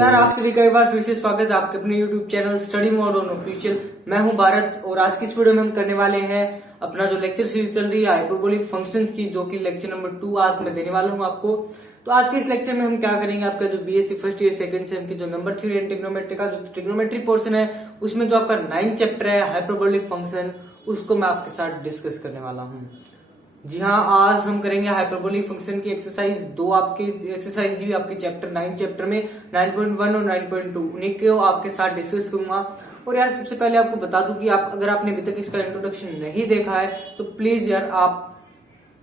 यार आप सभी का एक बार फिर से स्वागत है आपके अपने YouTube channel study mode on official. मैं हूं भारत और आज की इस वीडियो में हम करने वाले हैं अपना जो लेक्चर सीरीज चल रही है हाइपरबोलिक फंक्शंस की, जो कि लेक्चर नंबर 2 आज मैं देने वाला हूं आपको। तो आज के इस लेक्चर में हम क्या करेंगे, आपका जो BSc first year second same की जो नंबर 3 एंड ट्रिग्नोमेट्री का जो ट्रिग्नोमेट्री पोर्शन है, उसमें जो आपका 9 चैप्टर है हाइपरबोलिक फंक्शन, उसको मैं आपके साथ डिस्कस करने वाला हूँ। जी हाँ, आज हम करेंगे हाइपरबोलिक फंक्शन की एक्सरसाइज 2। आपकी एक्सरसाइज जी आपके चैप्टर 9 चैप्टर में 9.1 और 9.2 उन्हीं को आपके साथ डिस्कस करूंगा। और यार सबसे पहले आपको बता दूं कि आप अगर आपने अभी तक इसका इंट्रोडक्शन नहीं देखा है तो प्लीज यार आप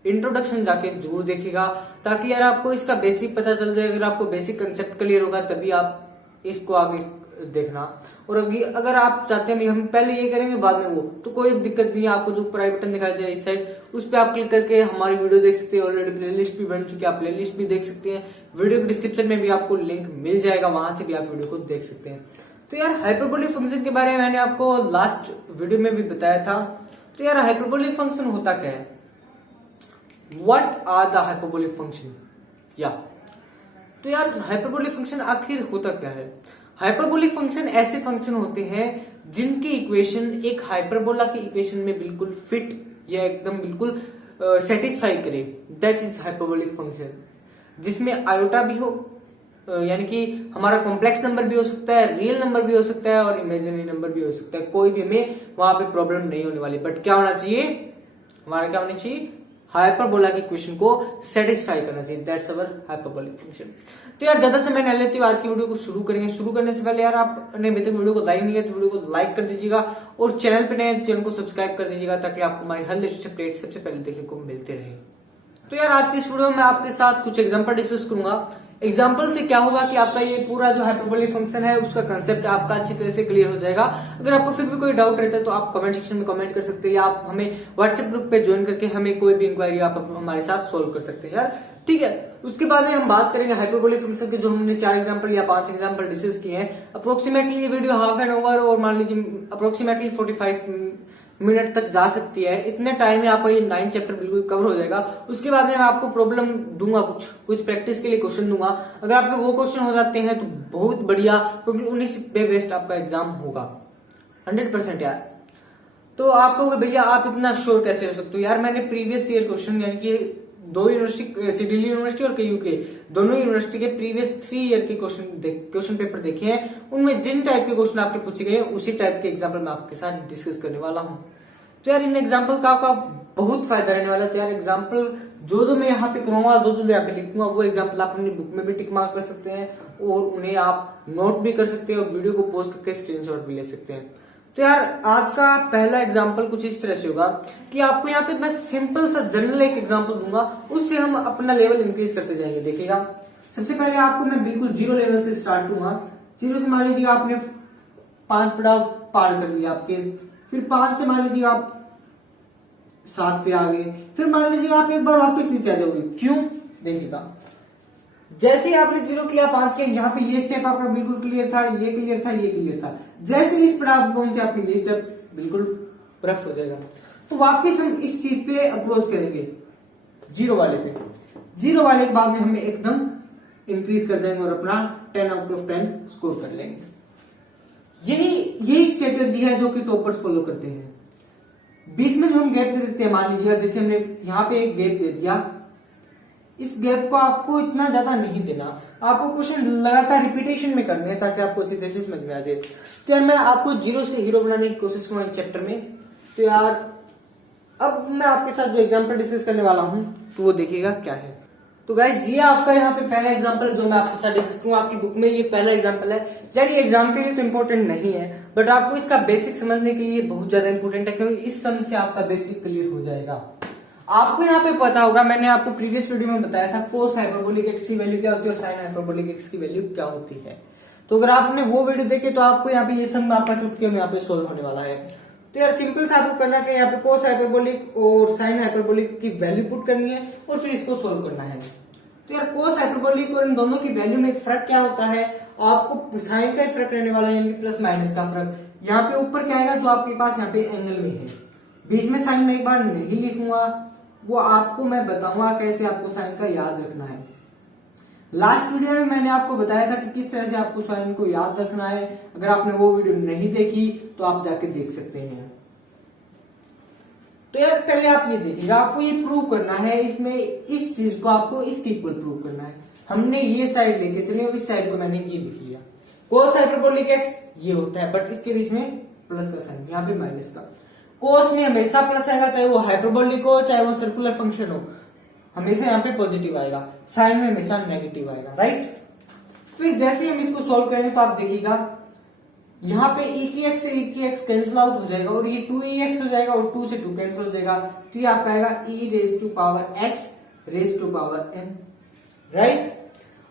इंट्रोडक्शन जाके जरूर देखिएगा, ताकि यार आपको इसका बेसिक पता चल जाए। अगर आपको बेसिक कंसेप्ट क्लियर होगा तभी आप इसको आगे देखना। और अगर आप चाहते हैं हम पहले ये करेंगे बाद में वो, तो कोई दिक्कत नहीं है। आपको जो ऊपर आई बटन दिखाई दे रहा है इस साइड, उस पर आप क्लिक करके हमारी वीडियो देख सकते हैं। ऑलरेडी प्लेलिस्ट भी बन चुकी है, आप प्लेलिस्ट भी देख सकते हैं। वीडियो के डिस्क्रिप्शन में भी आपको लिंक मिल जाएगा, वहां से भी आप वीडियो को देख सकते हैं। तो यार हाइपरबोलिक फंक्शन के बारे में मैंने आपको लास्ट वीडियो में भी बताया था। तो यार हाइपरबोलिक फंक्शन होता क्या है, what are the hyperbolic function या। तो यार हाइपरबोलिक फंक्शन आखिर होता क्या है। हाइपरबोलिक फंक्शन ऐसे फंक्शन होते हैं जिनकी इक्वेशन एक हाइपरबोला की इक्वेशन में बिल्कुल फिट या एकदम बिल्कुल सेटिस्फाई करे, दैट इज हाइपरबोलिक फंक्शन। जिसमें आयोटा भी हो, यानी कि हमारा कॉम्प्लेक्स नंबर भी हो सकता है, रियल नंबर भी हो सकता है और इमेजिनरी नंबर भी हो सकता है। कोई भी हमें वहां पे प्रॉब्लम नहीं होने वाली। बट क्या होना चाहिए, हमारा क्या होना चाहिए, हाइपरबोला की इक्वेशन को सेटिस्फाई करना चाहिए, दैट्स अवर हाइपरबोलिक फंक्शन। तो यार ज्यादा समय न लेते हुए आज की वीडियो को शुरू करेंगे। शुरू करने से पहले यार आपने अभी तक वीडियो को लाइक नहीं किया तो वीडियो को लाइक कर दीजिएगा, और चैनल पे नए चैनल को सब्सक्राइब कर दीजिएगा, ताकि आपको हमारी हर लेटेस्ट अपडेट सबसे पहले देखने को मिलते रहे। तो यार आज की इस वीडियो में आपके साथ कुछ एग्जांपल डिस्कस करूंगा। एग्जाम्पल से क्या होगा कि आपका ये पूरा जो हाइपरबोलिक फंक्शन है उसका कंसेप्ट आपका अच्छी तरह से क्लियर हो जाएगा। अगर आपको फिर भी कोई डाउट रहता है तो आप कमेंट सेक्शन में कमेंट कर सकते हैं, या आप हमें व्हाट्सएप ग्रुप पे ज्वाइन करके हमें कोई भी इंक्वायरी आप हमारे साथ सोल्व कर सकते हैं यार, ठीक है। उसके बाद में हम बात करेंगे हाइपरबोलिक फंक्शन के, जो हमने 4 एग्जांपल या 5 एग्जांपल डिस्कस किए हैं। अप्रोक्सीमेटली ये वीडियो हाफ एन आवर और मान लीजिए अप्रोक्सीमेटली 45 मिनट तक जा सकती है। इतने टाइम में आपका ये 9 चैप्टर बिल्कुल कवर हो जाएगा। उसके बाद में मैं आपको प्रॉब्लम दूंगा, कुछ प्रैक्टिस के लिए क्वेश्चन दूंगा। अगर आपके वो क्वेश्चन हो जाते हैं तो बहुत बढ़िया, क्योंकि उन्हीं पे बेस्ड आपका एग्जाम होगा 100% यार। तो आपको भैया आप इतना श्योर कैसे हो सकते हो यार, मैंने प्रीवियस ईयर क्वेश्चन यानी कि 2 यूनिवर्सिटी, दिल्ली यूनिवर्सिटी और केयू के दोनों यूनिवर्सिटी के प्रीवियस 3 ईयर के क्वेश्चन पेपर देखे हैं। उनमें जिन टाइप के क्वेश्चन आपके पूछे गए उसी टाइप के एग्जाम्पल मैं आपके साथ डिस्कस करने वाला हूं। तो यार इन एग्जाम्पल का आपका बहुत फायदा रहने वाला है। तो यार एग्जाम्पल जो मैं यहाँ पे करूंगा, जो यहाँ पे लिखूंगा, वो एग्जाम्पल आप अपनी बुक में भी टिक मार्क कर सकते हैं, और उन्हें आप नोट भी कर सकते हैं, और वीडियो को पोस्ट करके स्क्रीनशॉट भी ले सकते हैं। तो यार आज का पहला एग्जाम्पल कुछ इस तरह से होगा कि आपको यहाँ पे मैं सिंपल सा जनरल एक एग्जाम्पल दूंगा, उससे हम अपना लेवल इंक्रीज करते जाएंगे। देखिएगा, सबसे पहले आपको मैं बिल्कुल 0 लेवल से स्टार्ट करूंगा। 0 से मान लीजिए आपने 5 पड़ाव पार कर लिया आपके, फिर 5 से मान लीजिए आप 7 पे आ गए, फिर मान लीजिए आप एक बार वापस नीचे आ जाओगे। क्यों, देखिएगा, जैसे ही आपने 0 किया 5 किया, यहाँ पे ये स्टेप आपका बिल्कुल क्लियर था, ये क्लियर था, ये क्लियर था। जैसे इस पड़ाव पहुंचे आपके ये स्टेप बिल्कुल रफ हो जाएगा। तो वापस हम इस चीज पे अप्रोच करेंगे 0 वाले पे। 0 वाले के बाद में हमें एकदम इंक्रीज कर जाएंगे और अपना 10 आउट ऑफ 10 स्कोर कर लेंगे। यही स्ट्रेटेजी है जो कि टॉपर्स फॉलो करते हैं। बीच में जो हम गैप दे देते हैं, मान लीजिएगा जैसे हमने यहाँ पे एक गैप दे दिया, इस गैप को आपको इतना ज्यादा नहीं देना, आपको क्वेश्चन लगातार रिपीटेशन में करने हैं, ताकि आपको अच्छी तरह से समझ में आ जाए। तो यार मैं आपको 0 से हीरो बनाने की कोशिश करूंगा चैप्टर में। तो यार अब मैं आपके साथ जो एग्जांपल डिस्कस करने वाला हूं तो वो देखिएगा क्या है। तो गाइज ये आपका यहाँ पे पहला एग्जांपल जो मैं आपके साथ डिस्कस करूंगा, आपकी बुक में ये पहला एग्जांपल है। यार ये एग्जाम के लिए तो इंपॉर्टेंट नहीं है, बट आपको इसका बेसिक समझने के लिए बहुत ज्यादा इंपॉर्टेंट है, क्योंकि इस सम से आपका बेसिक क्लियर हो जाएगा। आपको यहाँ पे पता होगा, मैंने आपको प्रीवियस वीडियो में बताया था कोस हाइपरबोलिक एक्स की वैल्यू क्या होती है और साइन हाइपरबोलिक एक्स की वैल्यू क्या होती है। तो अगर आपने वो वीडियो देखे तो आपको यहाँ पे ये सम आपका चुटकियों में यहाँ पे सोल्व होने वाला है। तो यार सिंपल से आपको करना चाहिए, यहाँ पे कोस हाइपरबोलिक और साइन हाइपरबोलिक की वैल्यू पुट करनी है और फिर इसको सोल्व करना है। तो यार कोस हाइपरबोलिक और इन दोनों की वैल्यू में फर्क क्या होता है, आपको साइन का फर्क रहने वाला है, यानी प्लस माइनस का फर्क। यहाँ पे ऊपर क्या आएगा, जो आपके पास यहाँ पे एंगल में है। बीच में साइन में एक बार नहीं लिखूंगा, वो आपको मैं बताऊंगा कैसे आपको साइन का याद रखना है। लास्ट वीडियो में मैंने आपको बताया था कि किस तरह से आपको साइन को याद रखना है। अगर आपने वो वीडियो नहीं देखी तो आप जाके देख सकते हैं। तो यार पहले आप ये देखिएगा, आपको ये प्रूव करना है, इसमें इस चीज को आपको इसके इक्वल प्रूव करना है। हमने ये साइड लेके चले और इस साइड को मैंने ये लिख लिया, कोस हाइपरबोलिक एक्स ये होता है, बट इसके बीच में प्लस का साइन, यहाँ पे माइनस का। कोस में हमेशा प्लस आएगा, चाहे वो हाइपरबोलिक हो चाहे वो सर्कुलर फंक्शन हो, हमेशा यहाँ पे पॉजिटिव आएगा। साइन में हमेशा नेगेटिव आएगा, राइट। फिर जैसे ही हम इसको सॉल्व करेंगे तो आप देखिएगा यहाँ पे e की x से e की x कैंसिल आउट हो जाएगा और ये 2ex हो जाएगा और 2 से 2 कैंसिल हो जाएगा, तो ये आपका आएगा e raise to power x raise to power n, right.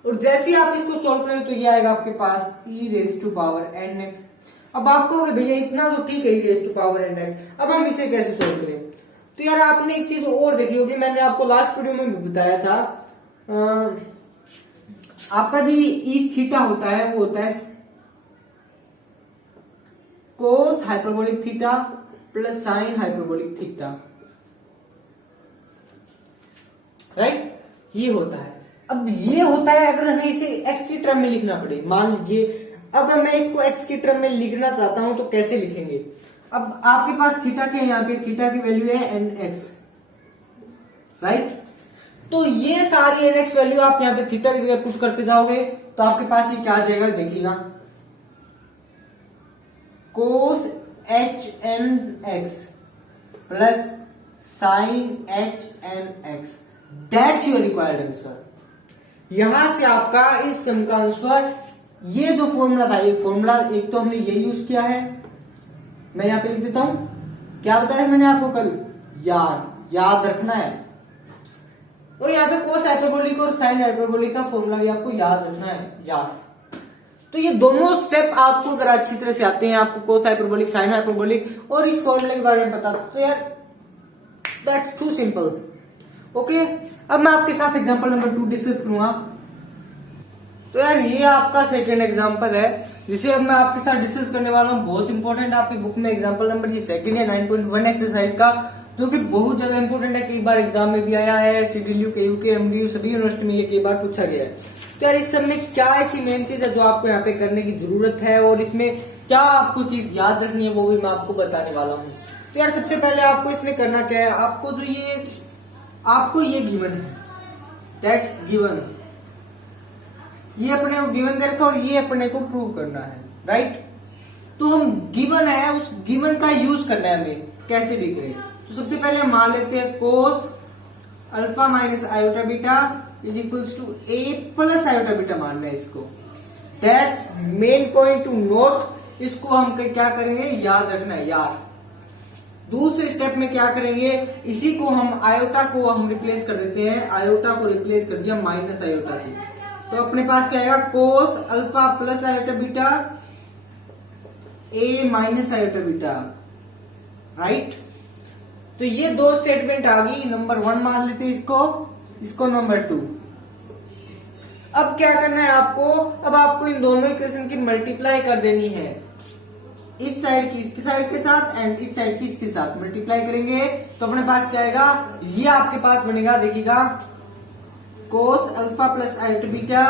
और जैसे ही आप इसको सॉल्व करेंगे तो ये आएगा आपके पास e raise to power nx। अब आप कहोगे भैया इतना तो ठीक है e raise to power nx, अब हम इसे कैसे सॉल्व करें? तो यार आपने एक चीज और देखी होगी, मैंने आपको लास्ट वीडियो में भी बताया था, आपका जो ई थीटा होता है वो होता है cos hyperbolic theta plus sine hyperbolic theta, right. ये होता है। अब ये होता है अगर हमें इसे एक्स की टर्म में लिखना पड़े, मान लीजिए अब मैं इसको एक्स की टर्म में लिखना चाहता हूं तो कैसे लिखेंगे? अब आपके पास थीटा के यहाँ पे थीटा की वैल्यू है एन एक्स, राइट। तो ये सारी एन एक्स वैल्यू आप यहाँ पे थीटा की जगह पुट करते जाओगे तो आपके पास ये क्या आ जाएगा, देखिएगा cos H N X plus sine H N X, that's your required answer. यहां से आपका इस सम का आंसर, ये जो फॉर्मूला था, ये फॉर्मूला एक तो हमने ये यूज किया है, मैं यहां पे लिख देता हूं, क्या बताया मैंने आपको कल, याद रखना है। और यहाँ पे कोस हाइपरबोलिक और साइन हाइपरबोलिक का फॉर्मूला भी आपको याद रखना है, याद। तो ये दोनों स्टेप आपको अगर अच्छी तरह से आते हैं, आपको कोस हाइपरबोलिक साइन हाइपरबोलिक और इस फॉर्मूले के बारे में पता, तो यार दैट्स टू सिंपल, ओके। अब मैं आपके साथ एग्जांपल नंबर 2 डिस्कस करूंगा। तो यार ये आपका सेकंड एग्जांपल है जिसे अब मैं आपके साथ डिस्कस करने वाला हूँ, बहुत इंपॉर्टेंट आपकी बुक में एग्जांपल नंबर ये सेकंड है 9.1 एक्सरसाइज का, जो कि बहुत ज्यादा इंपॉर्टेंट है, कई बार एग्जाम में भी आया है, सीडीयू के यूके एमडीयू सभी यूनिवर्सिटी में ये कई बार पूछा गया है। तो यार इस सब में क्या ऐसी मेन चीज है जो आपको यहाँ पे करने की जरूरत है और इसमें क्या आपको चीज याद रखनी है वो भी मैं आपको बताने वाला हूँ। तो यार सबसे पहले आपको इसमें करना क्या है, आपको ये गिवन है, दैट्स गिवन, ये अपने को गिवन दे रखा और ये अपने को प्रूव करना है, राइट। तो हम गिवन है, उस गिवन का यूज करना है हमें, कैसे भी करें। तो सबसे पहले हम मान लेते हैं cos alpha minus iota beta is equals to A plus iota beta मानना है इसको, that's main point to note. इसको हम क्या करेंगे, याद रखना है, यार। दूसरे स्टेप में क्या करेंगे, इसी को हम आयोटा को हम रिप्लेस कर देते हैं, आयोटा को रिप्लेस कर दिया माइनस आयोटा से, तो अपने पास क्या आएगा, कोस alpha plus iota beta A minus iota beta, right. तो ये दो स्टेटमेंट आ गई, नंबर 1 मान लेते हैं इसको नंबर 2। अब क्या करना है आपको, अब आपको इन दोनों इक्वेशन की मल्टीप्लाई कर देनी है, इस साइड की इसके साइड के साथ एंड इस साइड की इसके साथ मल्टीप्लाई करेंगे तो अपने पास क्या आएगा, ये आपके पास बनेगा, देखिएगा cos alpha plus iota beta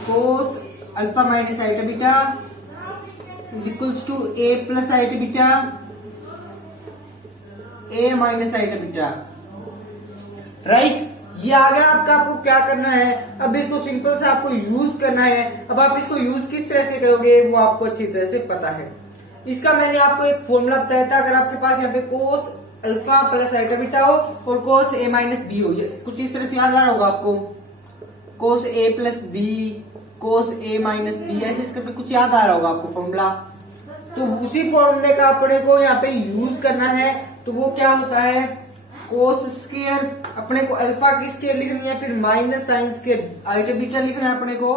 cos alpha minus iota beta is equals to A plus iota beta A minus iota beta, right. ये आ गया आपका, आपको क्या करना है, अब इसको सिंपल से आपको यूज करना है। अब आप इसको यूज किस तरह से करोगे वो आपको अच्छी तरह से पता है। इसका मैंने आपको एक फॉर्मूला बताया था, अगर आपके पास यहाँ पे कोस अल्फा प्लस आयोटा बीटा हो और कोस ए माइनस बी हो, ये कुछ इस तरह से याद आ रहा होगा आपको, कोस ए प्लस बी कोस ए माइनस बी, ऐसे इसका कुछ याद आ रहा होगा आपको फॉर्मूला। तो उसी फॉर्मूले का अपने को यहाँ पे यूज करना है। तो वो क्या होता है, कोस स्क्वायर, अपने को अल्फा की स्क्वायर लिखनी है, फिर minus sine square iota beta लिखना है अपने को,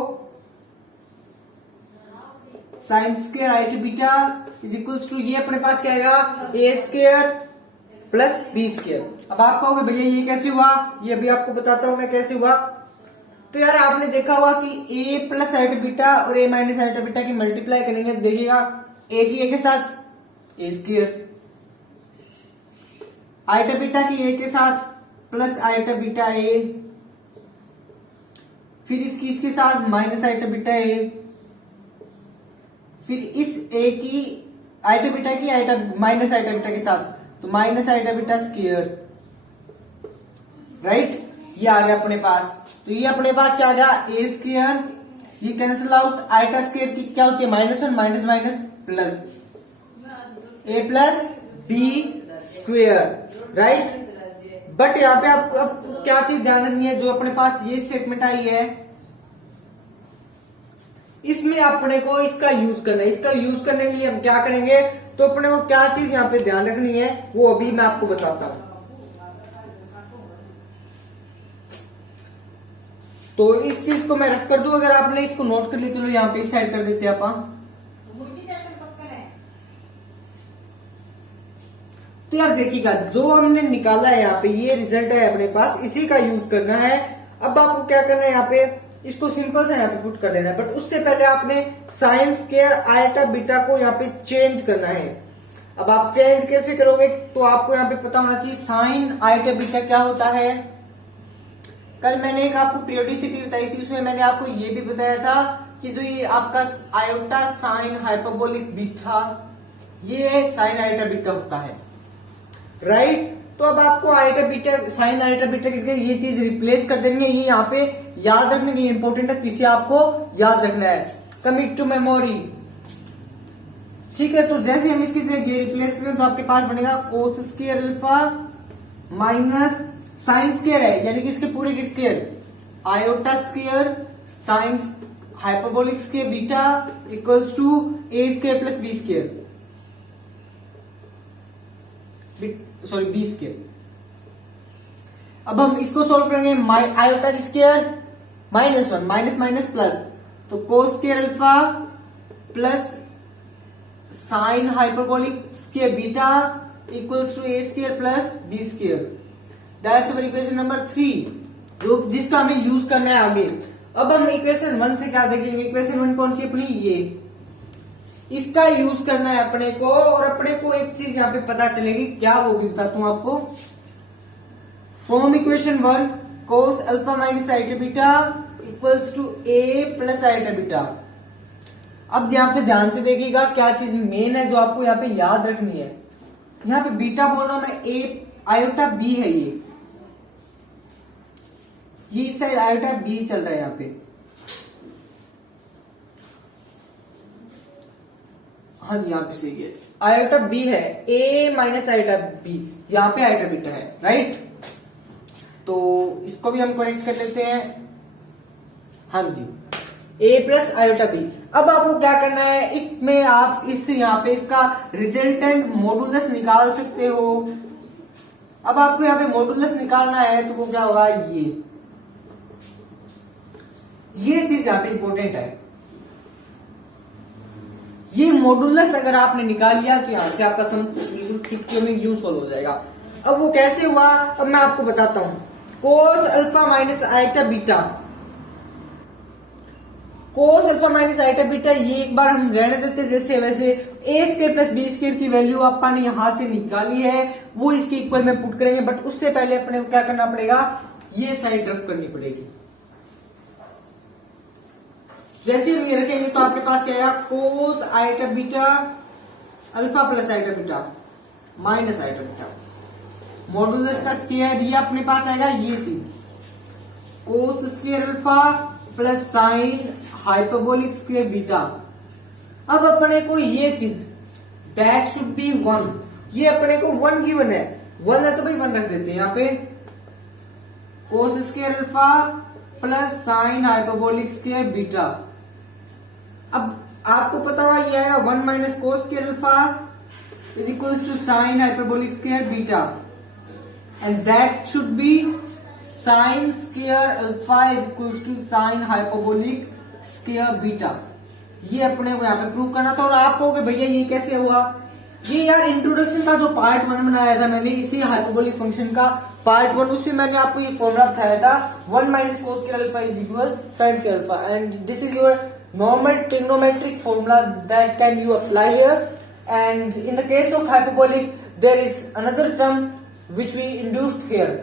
sine square iota beta is equals to, ये अपने पास क्या आएगा, A square plus B square. अब आप कहोगे भैया ये कैसे हुआ, ये अभी आपको बताता हूं मैं कैसे हुआ। तो यार आपने देखा हुआ कि ए प्लस आयोटा बीटा और ए माइनस आयोटा बीटा की मल्टीप्लाई करेंगे, देखिएगा ए की ए के साथ ए स्क्वायर, आयोटा बीटा की ए के साथ प्लस आयोटा बीटा ए फिर इसके साथ माइनस आइटा बीटा ए, फिर इस ए की आइटा बीटा की आइटा माइनस आइटा बीटा के साथ तो minus iota beta square, right. ये आ गया अपने पास। तो ये अपने पास क्या आ गया, ए स्क्वायर, ये कैंसिल आउट, आइटा स्क्वायर की क्या होती है minus one, minus minus plus, A plus B square, right. But यहाँ पे आपको अब क्या चीज ध्यान रखनी है, जो अपने पास ये स्टेटमेंट आई है इसमें अपने को इसका यूज करना है। इसका यूज करने के लिए हम क्या करेंगे, तो अपने को क्या चीज यहाँ पे ध्यान रखनी है वो अभी मैं आपको बताता हूं। तो इस चीज को मैं रफ कर दूं, अगर आपने इसको नोट कर लिया, चलो यहाँ पे इस साइड कर देते हैं आप। तो यार देखिएगा, जो हमने निकाला है यहाँ पे ये रिजल्ट है अपने पास, इसी का यूज करना है। अब आपको क्या करना है, यहाँ पे इसको सिंपल सा यहाँ पे पुट कर देना है, बट उससे पहले आपने साइन स्क्वायर आइटा बीटा को यहाँ पे चेंज करना है। अब आप चेंज कैसे करोगे, तो आपको यहाँ पे पता होना चाहिए साइन आइटा बीटा क्या होता है। कल मैंने एक आपको पीरियोडिसिटी बताई थी, उसमें मैंने आपको ये भी बताया था कि जो ये आपका आयोटा साइन हाइपरबोलिक बीटा, ये साइन आइटा बीटा होता है, राइट। तो अब आपको iota beta sine iota beta की जगह ये चीज रिप्लेस कर देंगे। ये यहाँ पे याद रखने के लिए इंपॉर्टेंट है, किसी आपको याद रखना है, कमिट टू मेमोरी, ठीक है। तो जैसे हम इसकी जगह ये रिप्लेस करें तो आपके पास बनेगा cos square alpha minus sine square है, यानी कि इसके पूरे की square, iota square sine hyperbolic square beta equals to A square plus B square, sorry B square. अब हम इसको सोल्व करेंगे, iota square minus one, minus minus plus, तो cos square alpha plus sine hyperbolic square beta equals to A square plus B square. That's our equation number 3, जो जिसका हमें use करना है आगे। अब हम इक्वेशन 1 से क्या देखेंगे, इक्वेशन 1 कौन सी अपनी, ये, इसका यूज करना है अपने को। और अपने को एक चीज यहाँ पे पता चलेगी, क्या वो भी बताता हूं आपको। From equation 1 cos alpha minus iota beta equals to A plus iota beta. अब यहाँ पे ध्यान से देखिएगा, क्या चीज मेन है जो आपको यहाँ पे याद रखनी है। यहाँ पे बीटा बोल रहा हूं मैं, ए आयोटा बी है, ये इस साइड आयोटा बी चल रहा है यहाँ पे, हाँ यहाँ पे सही है, आयोटा बी है, ए माइनस आयोटा बी, यहाँ पे आयोटा बीटा है, राइट। तो इसको भी हम करेक्ट कर लेते हैं, हाँ जी, ए प्लस आयोटा बी। अब आपको क्या करना है, इसमें आप इससे यहाँ पे इसका रिजल्टेंट मॉडुलस निकाल सकते हो। अब आपको यहाँ पे मॉडुलस निकालना है तो वो क्या होगा, ये चीज यहाँ पे इंपॉर्टेंट है। ये मॉडुलस अगर आपने निकाल लिया तो यहां से आपका सम बिल्कुल यूं सोल्व हो जाएगा। अब वो कैसे हुआ, अब मैं आपको बताता हूं। Cos alpha minus iota beta, cos alpha minus iota beta, ये एक बार हम रहने देते जैसे वैसे। A square plus B square की वैल्यू आपने यहां से निकाली है, वो इसके इक्वल में पुट करेंगे, बट उससे पहले अपने को क्या करना पड़ेगा, ये साइड रफ करनी पड़ेगी। जैसे हम ये रखेंगे तो आपके पास क्या आएगा, cos iota beta alpha plus iota beta minus iota beta, modulus का स्क्वायर, ये अपने पास आएगा ये चीज, cos square alpha plus sine hyperbolic square beta. अब अपने को ये चीज दैट शुड बी 1, ये अपने को 1 गिवन है, 1 है तो भाई 1 रख देते हैं यहाँ पे, cos square alpha plus sine hyperbolic square beta. अब आपको पता होगा ये आएगा 1 minus cos square alpha is equals to sine hyperbolic square beta, and that should be sine square alpha is equals to sine hyperbolic square beta. ये अपने को यहाँ पे प्रूव करना था। और आप कहोगे भैया ये कैसे हुआ, ये यार इंट्रोडक्शन का जो पार्ट 1 बनाया था मैंने, इसी हाइपरबोलिक फंक्शन का पार्ट 1, उसमें मैंने आपको ये फॉर्मूला बताया था 1 minus cos square alpha is equal sign square alpha, and this is your normal trigonometric formula that can you apply here. And in the case of hyperbolic there is another term which we induced here,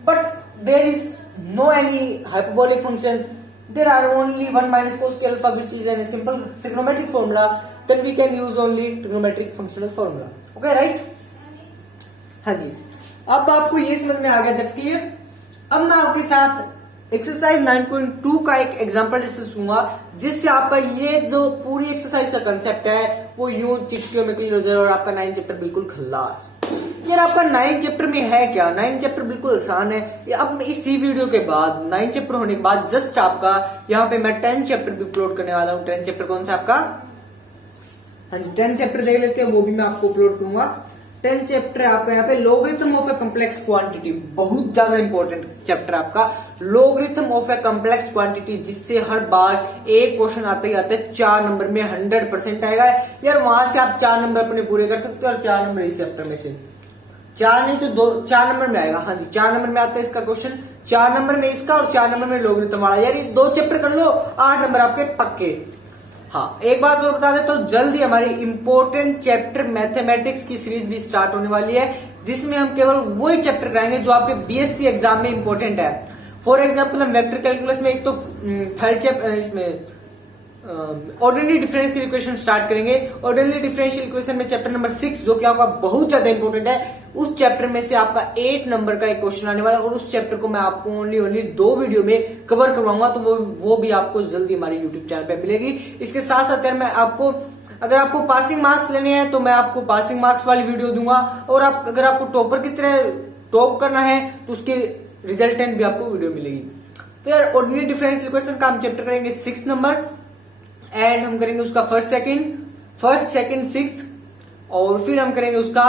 but there is no any hyperbolic function there are only 1 minus cos k alpha which is a simple trigonometric formula, then we can use only trigonometric functional formula. Okay, right? हाँ जी, अब आपको ये समझ में आ गया, that's clear. अब मैं आपके साथ एक्सरसाइज 9.2 का एक एग्जांपल डिस्कस करूंगा, जिससे आपका ये जो पूरी एक्सरसाइज का कंसेप्ट है वो यूं चिटकियों में क्लियर हो जाए और आपका 9 चैप्टर बिल्कुल खल्लास। यार आपका 9 चैप्टर में है क्या? 9 चैप्टर बिल्कुल आसान है। अब इसी वीडियो के बाद 9 चैप्टर होने के बाद जस्ट आपका यहाँ पे मैं 10 चैप्टर भी अपलोड करने वाला हूँ। 10 चैप्टर कौन सा आपका? हाँ जी, 10 चैप्टर देख लेते हैं, वो भी मैं आपको अपलोड करूंगा। 10 चैप्टर आपका यहाँ पे logarithm of a complex quantity, बहुत ज्यादा इंपॉर्टेंट चैप्टर आपका logarithm of a complex quantity, जिससे हर बार एक क्वेश्चन आते ही आते 4 नंबर में 100% आएगा। यार वहां से आप 4 नंबर अपने पूरे कर सकते हो, और 4 नंबर इस चैप्टर में से 4 नहीं तो 4 नंबर में आएगा। हाँ जी, 4 नंबर में आता है इसका क्वेश्चन, 4 नंबर में इसका और 4 नंबर में लॉगरिथम वाला। यार ये 2 चैप्टर कर लो, 8 नंबर आपके पक्के। हाँ, एक बात और बता दें तो जल्दी हमारी इंपॉर्टेंट चैप्टर मैथमेटिक्स की सीरीज भी स्टार्ट होने वाली है, जिसमें हम केवल वही चैप्टर कराएंगे जो आपके बीएससी एग्जाम में इंपॉर्टेंट है। फॉर एग्जांपल हम वेक्टर कैलकुलस में एक तो थर्ड चैप्टर इसमें ऑर्डिनरी डिफरेंशियल इक्वेशन स्टार्ट करेंगे। ऑर्डिनरी डिफरेंशियल इक्वेशन में चैप्टर नंबर 6 जो कि आपका बहुत ज्यादा इंपॉर्टेंट है, उस चैप्टर में से आपका 8 नंबर का एक क्वेश्चन आने वाला है, और उस चैप्टर को मैं आपको ओनली 2 वीडियो में कवर करवाऊंगा, तो वो भी आपको जल्दी हमारे यूट्यूब चैनल पे मिलेगी। इसके साथ साथ मैं आपको, अगर आपको पासिंग मार्क्स लेने हैं तो मैं आपको पासिंग मार्क्स वाली वीडियो दूंगा, और अगर आपको टॉपर की तरह टॉप करना है तो उसके रिजल्टेंट भी आपको वीडियो मिलेगी। तो यार ऑर्डिनरी डिफरेंशियल इक्वेशन का हम चैप्टर करेंगे 6 नंबर, एंड हम करेंगे उसका फर्स्ट सेकंड 6th, और फिर हम करेंगे उसका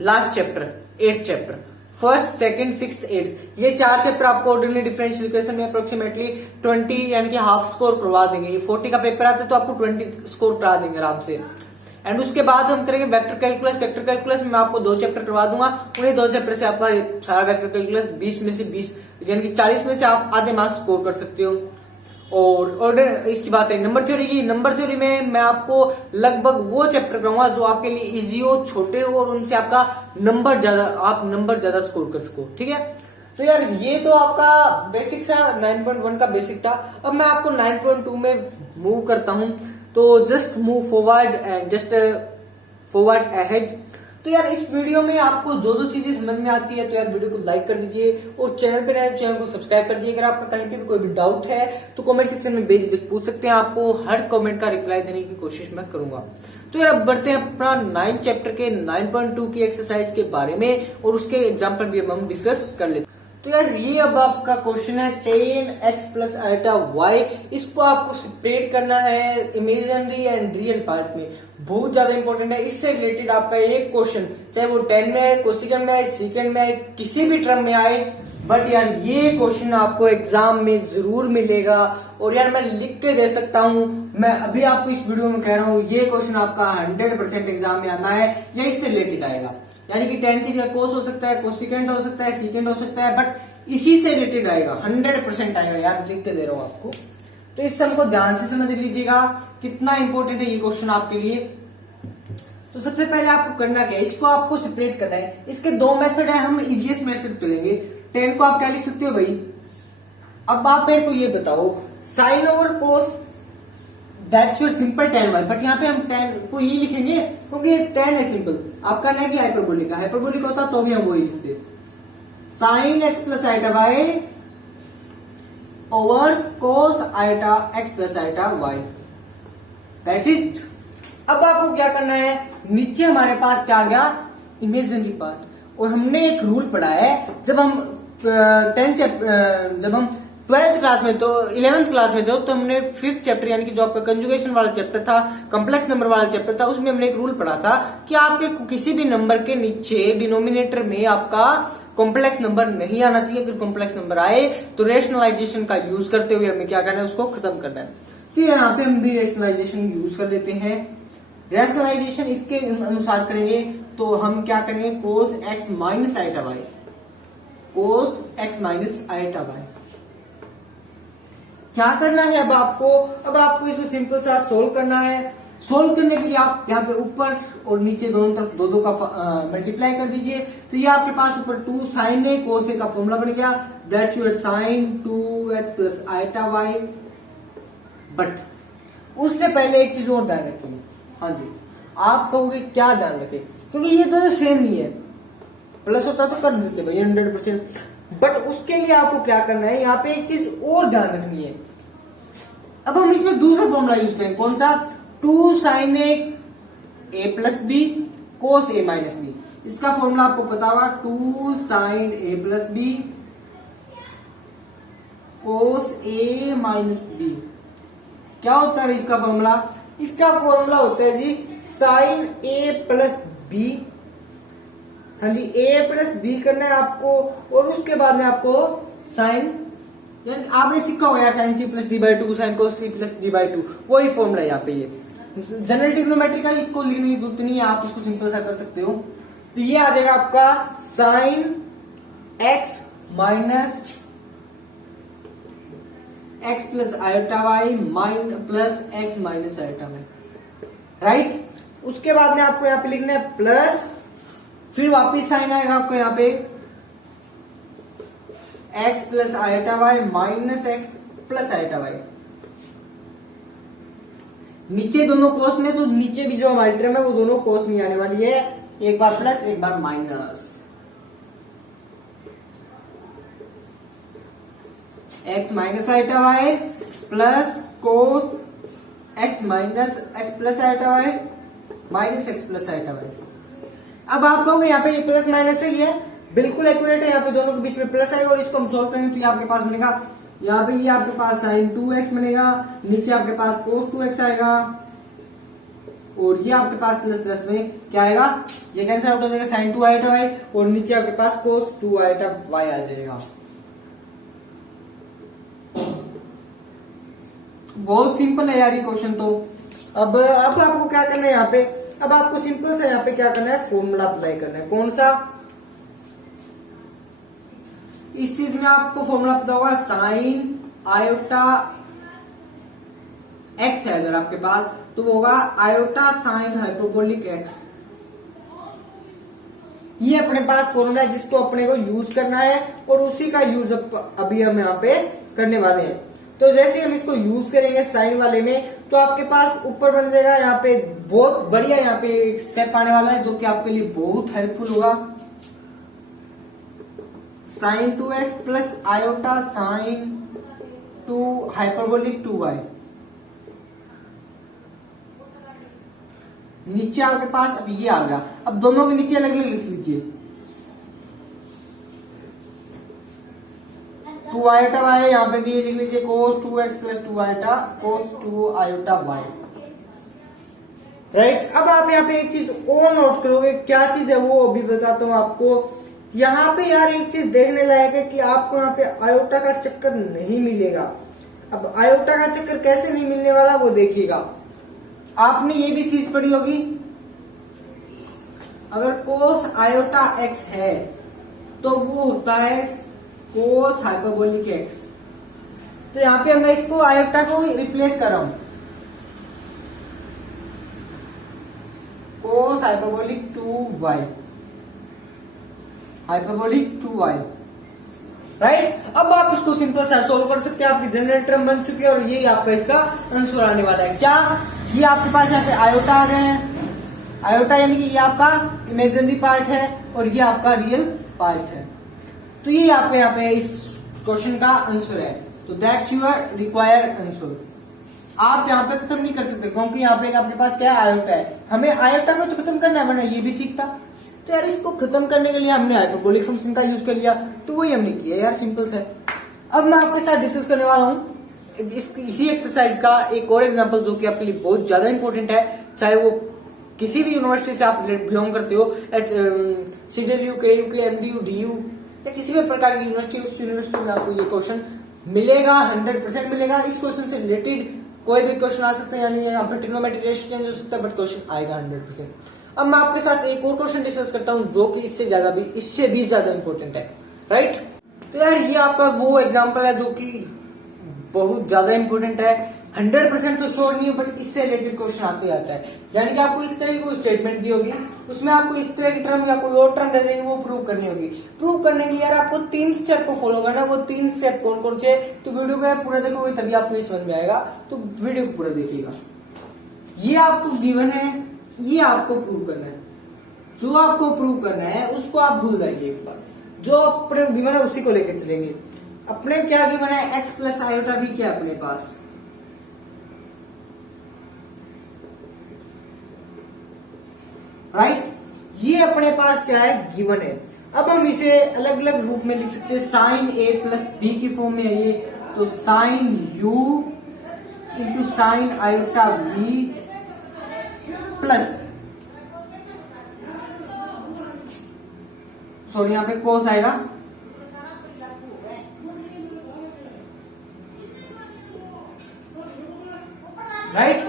last chapter 8th chapter, first second 6th 8th। ये 4 चैप्टर आपको ऑर्डिनरी डिफरेंशियल इक्वेशन में अप्रोक्सीमेटली 20 यानी कि हाफ स्कोर करवा देंगे। ये 40 का पेपर आता है तो आपको 20 स्कोर करा देंगे आराम से। एंड उसके बाद हम करेंगे वेक्टर कैलकुलस में मैं आपको 2 चैप्टर करवा दूंगा। उन्हीं 2 चैप्टर से आपका सारा वेक्टर कैलकुलस 20 में से 20 यानी कि 40 में से आप आधे मार्क्स स्कोर कर सकते हो। और इसकी बात है नंबर थ्योरी की। नंबर थ्योरी में मैं आपको लगभग वो चैप्टर कराऊंगा जो आपके लिए इजी हो, छोटे हो, और उनसे आपका नंबर ज्यादा स्कोर कर सको। ठीक है, तो यार ये तो आपका बेसिक था, 9.1 का बेसिक था। अब मैं आपको 9.2 में मूव करता हूं, तो just move forward and just forward ahead. तो यार इस वीडियो में आपको जो चीजें समझ में आती है तो यार वीडियो को लाइक कर दीजिए, और चैनल पे नए चैनल को सब्सक्राइब कर दीजिए। अगर आपका कहीं पे भी कोई भी डाउट है तो कमेंट सेक्शन में बेझिझक पूछ सकते हैं, आपको हर कमेंट का रिप्लाई देने की कोशिश मैं करूंगा। तो यार अब बढ़ते हैं अपना 9 चैप्टर के 9.2 की एक्सरसाइज के बारे में, और उसके एग्जाम्पल भी हम डिस्कस कर लेते हैं। तो यार ये अब आपका क्वेश्चन है 10x प्लस आइटा y। इसको आपको सेपरेट करना है इमेजिनरी एंड रियल पार्ट में, बहुत ज्यादा इंपॉर्टेंट है। इससे रिलेटेड आपका एक क्वेश्चन, चाहे वो 10 में आए, कोसिकेंड में आए, सेकेंड में आए, किसी भी टर्म में आए, बट यार ये क्वेश्चन आपको एग्जाम में जरूर मिलेगा। और यार मैं लिख के दे सकता हूं, मैं अभी आपको इस वीडियो में कह रहा हूं, ये क्वेश्चन आपका 100% एग्जाम में आना है, या इससे रिलेटेड आएगा। यानी कि 10 की जगह कोस हो सकता है, कोसिकेंड हो सकता है, सीकेंड हो सकता है, बट इसी से रिलेटेड आएगा, 100% आएगा। यार लिख के दे रहा हूं आपको, तो इस सब को ध्यान से समझ लीजिएगा कितना इंपॉर्टेंट है ये क्वेश्चन आपके लिए। तो सबसे पहले आपको करना क्या है, इसको आपको सेपरेट करना है। इसके 2 मेथड है, हम इजीएस्ट मेथड करेंगे। 10 को आप क्या लिख सकते हो भाई? अब आप मेरे को ये बताओ, sine over cos that's your simple 10y, but यहाँ पे हम 10 को ही लिखेंगे क्योंकि ये 10 है सिंपल। आपका नहीं कि हाइपरबोलिक होता तो भी हम वही लिखते, sine x plus iota y over cos iota x plus iota y, that's it. अब आपको क्या करना है, नीचे हमारे पास क्या आ गया, इमेजिनरी पार्ट। और हमने एक रूल पढ़ा है, जब हम 12th क्लास में तो 11th क्लास में थे, तो हमने 5th चैप्टर यानी कि जो आपका कंजुगेशन वाला चैप्टर था, कॉम्प्लेक्स नंबर वाला चैप्टर था, उसमें हमने एक रूल पढ़ा था कि आपके किसी भी नंबर के नीचे डिनोमिनेटर में आपका कॉम्प्लेक्स नंबर नहीं आना चाहिए। अगर कॉम्प्लेक्स नंबर आए तो रेशनलाइजेशन का यूज करते हुए हमें क्या करना है, उसको खत्म करना है। तो यहाँ पे हम भी रेशनलाइजेशन यूज कर लेते हैं। रेशनलाइजेशन इसके अनुसार करेंगे तो हम क्या करेंगे, कोस x माइनस आइटा y, कोस x माइनस आइटा y। क्या करना है अब आपको इसको सिंपल सा सोल्व करना है। सोल्व करने के लिए आप यहाँ पे ऊपर और नीचे दोनों तरफ दो का मल्टीप्लाई कर दीजिए। तो ये आपके पास ऊपर 2 साइन है, कोस का फॉर्मूला बन गया, that's your sine 2x plus iota y but उससे पहले एक चीज और ध्यान रखिए। हाँ जी, आप कहोगे क्या ध्यान रखें, क्योंकि ये दोनों सेम नहीं है, प्लस होता तो कर देते भाई 100%, बट उसके लिए आपको क्या करना है, यहाँ पे एक चीज और ध्यान रखनी है। अब हम इसमें दूसरा फॉर्मूला यूज करें, कौन सा, 2 sin a plus B cos a minus B. इसका फॉर्मूला आपको पता होगा, 2 sin a plus B cos a minus B. क्या होता है इसका फॉर्मूला, इसका फॉर्मूला होता है जी sin a प्लस बी। हाँ जी, a प्लस बी करना है आपको, और उसके बाद में आपको साइन, यानी आपने सीखा होगा यार sine C plus D by two, sine cos C plus D by two, वही फॉर्मूला है यहाँ पे। ये जनरल ट्रिग्नोमेट्री का, इसको लिखने की जरूरत नहीं है, आप इसको सिंपल सा कर सकते हो। तो ये आ जाएगा आपका sine X minus X plus iota Y plus X minus iota Y, right. उसके बाद में आपको यहाँ पे लिखना है प्लस, फिर वापिस साइन आएगा आपको यहाँ पे X plus iota Y minus X plus iota Y. नीचे दोनों कोस में, तो नीचे भी जो हमारी टर्म है वो दोनों कोस में आने वाली है, एक बार प्लस एक बार minus. X minus iota Y plus cos X minus X plus iota Y minus X plus iota Y. अब आप कहोगे यहाँ पे ये प्लस माइनस है, ये बिल्कुल एक्यूरेट है, यहाँ पे दोनों के बीच में प्लस आएगा, और इसको हम सोल्व करेंगे तो ये आपके पास बनेगा, यहाँ पे ये आपके पास साइन 2x बनेगा, नीचे आपके पास कोस 2x आएगा, और ये आपके पास प्लस प्लस में क्या आएगा, ये कैंसिल आउट हो जाएगा, साइन 2 आयोटा वाई, और नीचे आपके पास कोस 2 आयोटा वाई आ जाएगा। बहुत सिंपल है यार ये क्वेश्चन तो। अब आपको क्या करना है यहाँ पे, अब आपको सिंपल सा यहाँ पे क्या करना है, फॉर्मूला अप्लाई करना है, कौन सा, इस चीज में आपको फॉर्मूला पता होगा, साइन आयोटा एक्स है अगर आपके पास, तो वो होगा आयोटा साइन हाइपोबोलिक एक्स। ये अपने पास फॉर्मूला है जिसको अपने को यूज करना है, और उसी का यूज अभी हम यहाँ पे करने वाले हैं। तो जैसे हम इसको यूज करेंगे साइन वाले में, तो आपके पास ऊपर बन जाएगा यहाँ पे बहुत बढ़िया, यहाँ पे एक स्टेप आने वाला है जो कि आपके लिए बहुत हेल्पफुल होगा, sine 2x plus iota sine 2 hyperbolic 2y। नीचे आपके पास अब ये आ गया, अब दोनों के नीचे अलग अलग लिख लीजिए, 2 आयोटा वाई, यहाँ पे भी ये लिख लीजिए कोस 2x प्लस 2 आयोटा कोस 2 आयोटा वाई, राइट। अब आप यहाँ पे एक चीज और नोट करोगे, क्या चीज है वो अभी बताता हूँ आपको। यहाँ पे यार एक चीज देखने लायक है कि आपको यहाँ पे आयोटा का चक्कर नहीं मिलेगा। अब आयोटा का चक्कर कैसे नहीं मिलने वाला वो देखिएगा। आपने ये भी चीज पढ़ी होगी, अगर कोस आयोटा एक्स है तो वो होता है कोस हाइपरबोलिक एक्स। तो यहाँ पे मैं इसको आयोटा को रिप्लेस कर रहा हूं, cos hyperbolic 2y, hyperbolic 2y, right. अब आप इसको सिंपल सा सोल्व कर सकते हैं, आपकी जनरल टर्म बन चुकी है, और यही आपका इसका आंसर आने वाला है। क्या, ये आपके पास यहाँ पे आयोटा आ गए हैं, आयोटा यानी कि ये आपका इमेजिनरी पार्ट है और ये आपका रियल पार्ट है। तो ये आपके यहाँ पे इस क्वेश्चन का आंसर है। तो दैट्स योर रिक्वायर्ड आंसर। आप यहाँ पे खत्म नहीं कर सकते, क्योंकि यहाँ पे आपके पास क्या आयोटा है, हमें आयोटा को तो खत्म करना है, वरना ये भी ठीक था। तो यार इसको खत्म करने के लिए हमने हाइपरबोलिक फंक्शन का यूज कर लिया, तो वही हमने किया यार, सिंपल से। अब मैं आपके साथ डिस्कस करने वाला हूँ इसी एक्सरसाइज का एक और एग्जांपल जो कि आपके लिए बहुत ज्यादा इंपॉर्टेंट है, चाहे वो किसी भी यूनिवर्सिटी से आप बिलोंग करते हो, CWU, KU, MDU, DU या किसी भी प्रकार की यूनिवर्सिटी, उस यूनिवर्सिटी में आपको ये क्वेश्चन मिलेगा, 100% मिलेगा। इस क्वेश्चन से रिलेटेड कोई भी क्वेश्चन आ सकता है, यानी यहाँ पे ट्रिग्नोमेट्री रेशियो चेंज हो सकता है, बट क्वेश्चन आएगा 100%। अब मैं आपके साथ एक और क्वेश्चन डिस्कस करता हूँ जो कि इससे भी ज्यादा इंपॉर्टेंट है, राइट। तो यार ये आपका वो एग्जाम्पल है जो कि बहुत ज्यादा इंपॉर्टेंट है, 100% तो श्योर नहीं है, बट इससे रिलेटेड क्वेश्चन आते आता है। यानी कि आपको इस तरह की कोई स्टेटमेंट दी होगी, उसमें आपको इस तरह की टर्म या कोई और टर्म दे देंगे, वो प्रूव करनी होगी। प्रूव करने के लिए यार आपको 3 स्टेप को फॉलो करना है। वो 3 स्टेप कौन कौन से, तो वीडियो को पूरा देखोगे तभी आपको ये समझ में आएगा, तो वीडियो को पूरा देखिएगा। ये आपको गिवन है, ये आपको प्रूव करना है। जो आपको प्रूव करना है उसको आप भूल जाइए एक बार, जो अपने गिवन है उसी को लेकर चलेंगे। अपने क्या गिवन है, x प्लस आयोटा भी क्या अपने पास, राइट। ये अपने पास क्या है, गिवन है। अब हम इसे अलग अलग रूप में लिख सकते हैं, साइन a प्लस बी की फॉर्म में है ये, तो sine u into sine iota v plus, sorry यहां पे कोस आएगा, राइट।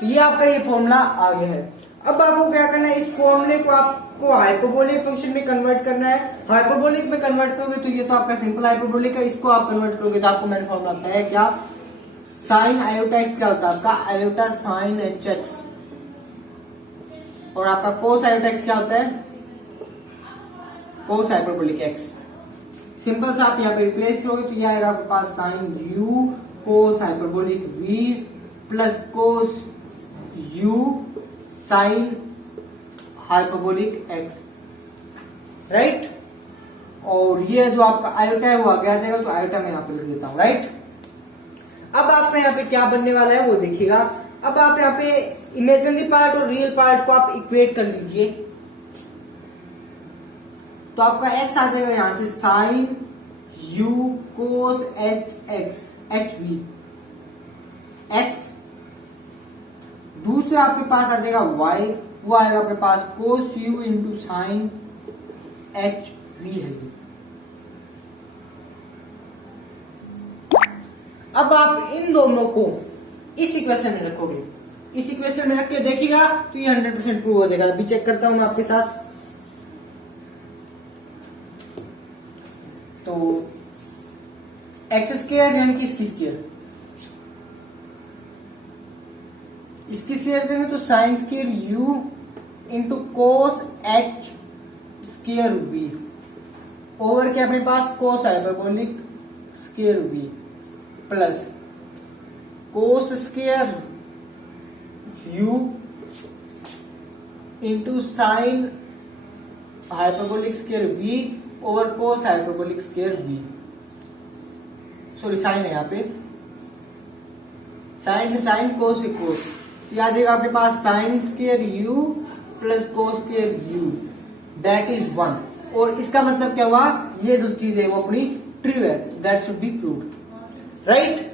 तो ये आपका ये फॉर्मूला आ गया है। अब आपको क्या करना है, इस फॉर्मूले को आपको हाइपरबोलिक फंक्शन में कन्वर्ट करना है। हाइपरबोलिक में कन्वर्ट करोगे तो ये तो आपका सिंपल हाइपरबोलिक है, इसको आप कन्वर्ट करोगे तो आपको मेरा फॉर्मूला आता है क्या, साइन आयोटा एक्स क्या होता है आपका, आयोटा साइन एच एक्स, और आपका कोस आयोटा एक्स क्या होता है, कोस हाइपरबोलिक एक्स। सिंपल सा आप यहाँ पे रिप्लेस करोगे तो ये आएगा आपके पास sine U cos hyperbolic V plus cos U sine hyperbolic X, right. और ये जो आपका आयोटा है वो आगे आ जाएगा, तो आयोटा मैं यहाँ पे लिख देता हूँ, राइट। अब आपका यहाँ पे क्या बनने वाला है वो देखिएगा। अब आप यहाँ पे इमेजिनरी पार्ट और रियल पार्ट को आप इक्वेट कर लीजिए, तो आपका x आ जाएगा यहां से sine u cos H X H V X, दूसरा आपके पास आ जाएगा y, वो आएगा आपके पास cos u into sine H V है। अब आप इन दोनों को इस इक्वेशन में रखोगे, इस इक्वेशन में रख के देखिएगा तो ये 100% प्रूव हो जाएगा। अभी चेक करता हूं मैं आपके साथ, तो एक्स स्क्वायर यानी कि इसकी स्क्वायर, इसकी स्क्वायर करेंगे तो sine square U into cos H square V over क्या अपने पास cos hyperbolic square V plus cos square U into sine hyperbolic square V over cos hyperbolic square V, sorry sine है यहाँ पे, sign से sine cos से कोस, आ जाएगा आपके पास sine square U plus cos square U that is 1। और इसका मतलब क्या हुआ, ये जो चीज है वो अपनी ट्रू है, that should be proved, right.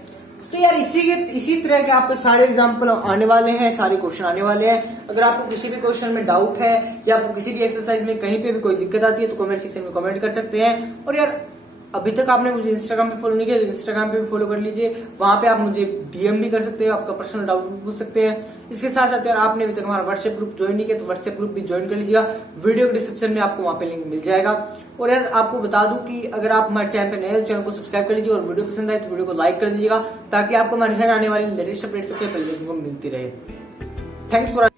तो यार इसी तरह के आपके सारे एग्जाम्पल आने वाले हैं, सारे क्वेश्चन आने वाले हैं। अगर आपको किसी भी क्वेश्चन में डाउट है या आपको किसी भी एक्सरसाइज में कहीं पे भी कोई दिक्कत आती है तो कमेंट सेक्शन में कमेंट कर सकते हैं। और यार अभी तक आपने मुझे इंस्टाग्राम पे फॉलो नहीं किया तो इंस्टाग्राम पे भी फॉलो कर लीजिए, वहां पे आप मुझे डीएम भी कर सकते हो, आपका पर्सनल डाउट भी पूछ सकते हैं। इसके साथ साथ यार आपने अभी तक हमारा व्हाट्सएप ग्रुप ज्वाइन नहीं किया तो व्हाट्सएप ग्रुप भी ज्वाइन कर लीजिएगा, वीडियो के डिस्क्रिप्शन में आपको वहां पे लिंक मिल जाएगा। और यार आपको बता दूं कि अगर आप हमारे चैनल पर नए हो, चैनल को सब्सक्राइब कर लीजिए और वीडियो पसंद आए तो वीडियो को लाइक कर दीजिएगा, ताकि आपको हमारे घर आने वाली लेटेस्ट अपडेट सबसे पहले देखने को मिलती रहे। Thanks for